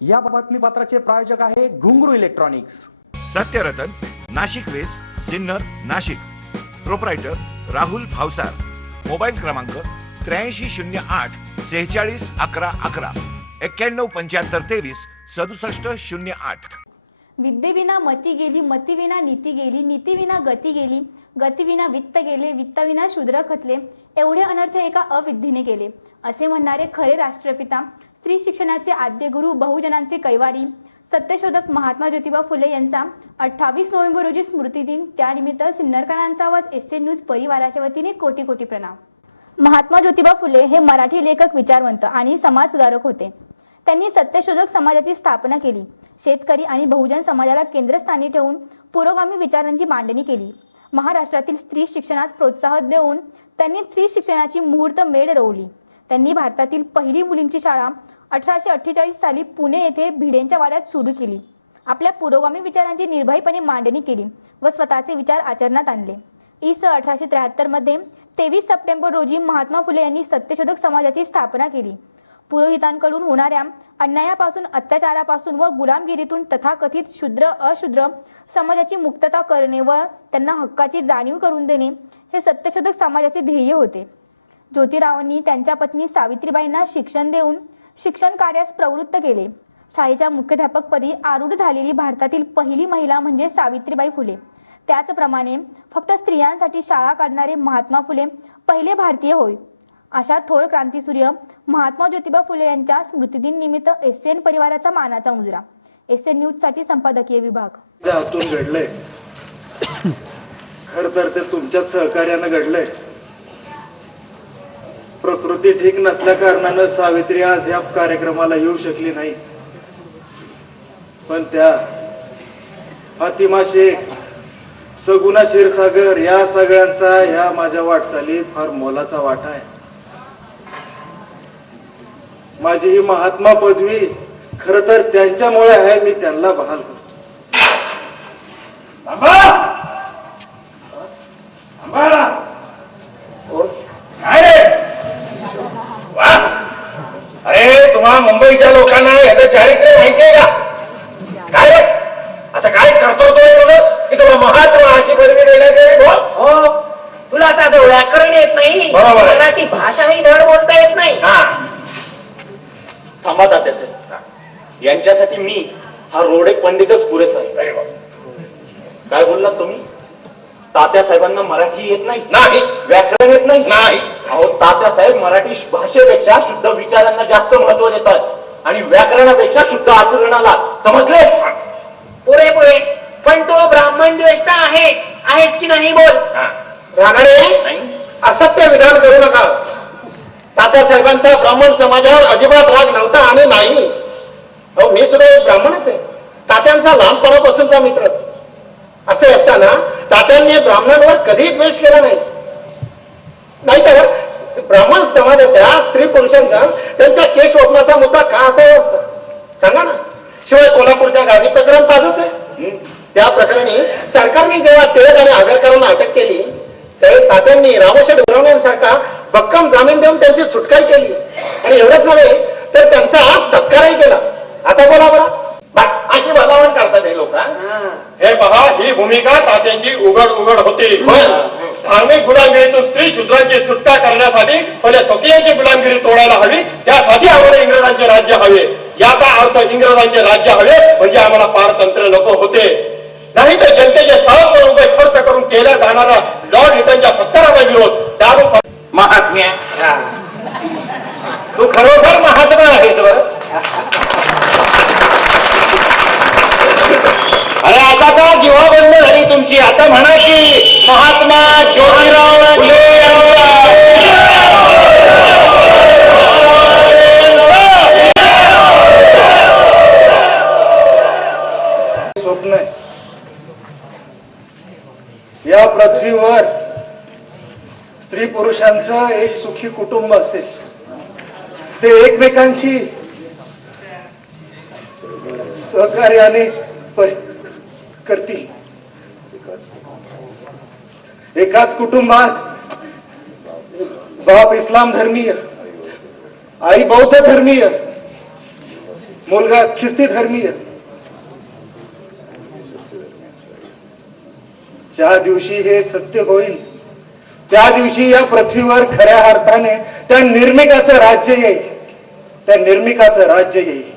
या बातमीपत्राचे प्रायोजक आहे Ghungru electronics. Satyaratan Nashik west Sinnar Nashik. Proprietor Rahul Bhavsar. Mobile क्रमांक त्र्याऐंशी शून्य आठ सेहेचाळीस अकरा अकरा. एक्क्याण्णव पंच्याहत्तर तेवीस सदुसष्ट शून्य आठ. विद्येविना मती गेली मतीविना नीती गेली नीतीविना गती गेली. गतीविना वित्त गेले वित्तविना शूद्र खचले. एवढे अनर्थ एका अविद्येने केले असे म्हणणारे खरे राष्ट्रपिता स्त्री शिक्षणाचे आद्य गुरु बहुजनांचे कैवारी. सत्यशोधक महात्मा ज्योतिबा फुले यांचा अठ्ठावीस नोव्हेंबर रोजी स्मृतिदिन त्यानिमित्त सिन्नरकरांचा आवाज एस एन न्यूज परिवाराच्या वतीने कोटी कोटी प्रणाम. महात्मा ज्योतिबा फुले हे मराठी लेखक विचारवंत आणि समाज सुधारक होते. त्यांनी सत्यशोधक समाजाची स्थापना केली. शेतकरी आणि बहुजन समाजाला केंद्रस्थानी ठेवून पुरोगामी विचारांची मांडणी केली. महाराष्ट्रातील स्त्री शिक्षणास प्रोत्साहन देऊन त्यांनी स्त्री शिक्षणाची मुहूर्त मेढ रोवली. त्यांनी भारतातील पहिली मुलींची शाळा अठराशे अठ्ठेचाळीस साली पुणे येथे भिडेंच्या वाड्यात सुरू केली. आपल्या पुरोगामी विचारांची निर्भयपणे मांडणी केली व स्वतःचे विचार आचरणात आणले. इस स अठराशे त्र्याहत्तरमध्ये तेवीस सप्टेंबर रोजी महात्मा फुले यांनी सत्यशोधक समाजाची स्थापना केली. पुरोहितांकडून होणाऱ्या अन्यायापासून अत्याचारापासून व गुलामगिरीतून तथाकथित शूद्र अशूद्र समाजाची मुक्तता करणे व त्यांना हक्काची जाणीव करून देणे हे सत्यशोधक समाजाचे ध्येय होते. ज्योतिरावांनी त्यांच्या पत्नी सावित्रीबाईंना शिक्षण देऊन शिक्षण कार्यास प्रवृत्त केले. शाळेच्या मुख्याध्यापकपदी आरूढ झालेली भारतातील पहिली महिला म्हणजे सावित्रीबाई फुले. त्याचप्रमाणे फक्त स्त्रियांसाठी शाळा काढणारे महात्मा फुले पहिले भारतीय होय. अशा थोर क्रांतीसूर्य महात्मा ज्योतिबा फुले यांच्या स्मृतिदिन निमित्त एस एन परिवाराचा मानाचा मुजरा एस एन न्यूजसाठी संपादकीय विभाग. हातून घडलंय खर तर ते तुमच्याच सहकार्यानं घडलंय. प्रकृती ठीक नसल्या कारणानं सावित्री आज या कार्यक्रमाला येऊ शकली नाही. पण त्या फातिमा शेख सगुणा क्षीरसागर या सगळ्यांचा ह्या माझ्या वाटचालीत फार मोलाचा वाटा आहे. माझी ही महात्मा पदवी खर तर त्यांच्यामुळे आहे मी त्यांना बहाल करतो कोण? काय रे वा तुम्हा मुंबईच्या लोकांना याचं चारित्र्य माहितीये का? काय रे? असं काय करतो तो तुझं की तुला महात्मा अशी पदवी देण्यात येईल बोल? हो. तुला साधं व्याकरण येत नाही. बरोबर आहे. मराठी भाषा ही धड बोलता येत नाही. हा. थांबा तात्यासाहेब यांच्यासाठी मी हा रोडे पंडितच पुरेसा आहे. अरे बाप. काय बोललात तुम्ही? तात्यासाहेबांना मराठी येत नाही? नाही. व्याकरण येत नाही? नाही. अहो तात्यासाहेब मराठी भाषेपेक्षा शुद्ध विचारांना जास्त महत्त्व देतात. आणि व्याकरणापेक्षा शुद्ध आचरणाला समजले? पुरे पुरे. पण तो ब्राह्मण द्वेष्टा आहे. आहेस की नाही बोल. हा. रागाडे नाही. असत्य विधान करू नका. तात्यासाहेबांचा ब्राह्मण समाजावर अजिबात राग नव्हता आणि नाही. अहो मी सुद्धा एक ब्राह्मणच आहे. तात्यांचा लहानपणापासूनचा मित्र. असे असताना तात्यांनी ब्राह्मणांवर कधीही द्वेष केला नाही. नाही तर ब्राह्मण समाजाच्या स्त्री पुरुषांचा त्यांच्या केश ओपणाचा मुद्दा का असता? सांगा ना. शिवाय कोल्हापूरच्या गाजी प्रकरण ताजच आहे. त्या प्रकरणी सरकारने जेव्हा टिळक आणि आगरकरांना अटक केली त्यावेळी तात्यांनी रामोशेठ उरवण्यांसारखा भक्कम जामीन देऊन त्यांची सुटकाई केली. आणि एवढंच नव्हे तर त्यांचा सत्कारही केला. आता बोला बरं. अशी भलावण करतात हे लोक. हे पहा ही भूमिका तात्यांची उघड उघड होती धार्मिक गुलामगिरीतून स्त्री शूद्रांची सुटका करण्यासाठी पहिले स्वकीयांची गुलामगिरी तोडायला हवी त्यासाठी आम्हाला इंग्रजांचे राज्य हवे. याचा अर्थ इंग्रजांचे राज्य हवे म्हणजे आम्हाला पारतंत्र नको होते. नाही तर जनतेचे सहज रुपये खर्च करून केल्या जाणारा लॉर्ड हिटनच्या सत्ताराला विरोध. दारू महात्म्या. तू खरोखर महात्मा आहेस बरं. अरे आता का जीवा बंद झाली तुमची. आता म्हणा की महात्मा ज्योतिराव फुले स्वप्न आहे. या पृथ्वीवर स्त्री पुरुषांचं एक सुखी कुटुंब असेल. ते एकमेकांशी सहकार्याने करतील. एकाच कुटुंबात. बाप इस्लाम धर्मीय. आई बौद्ध धर्मीय. मुलगा ख्रिस्ती धर्मीय. ज्या दिवशी हे सत्य होईल त्या दिवशी या पृथ्वीवर खऱ्या अर्थाने त्या निर्मिकाचं राज्य येईल. त्या निर्मिकाचं राज्य येईल.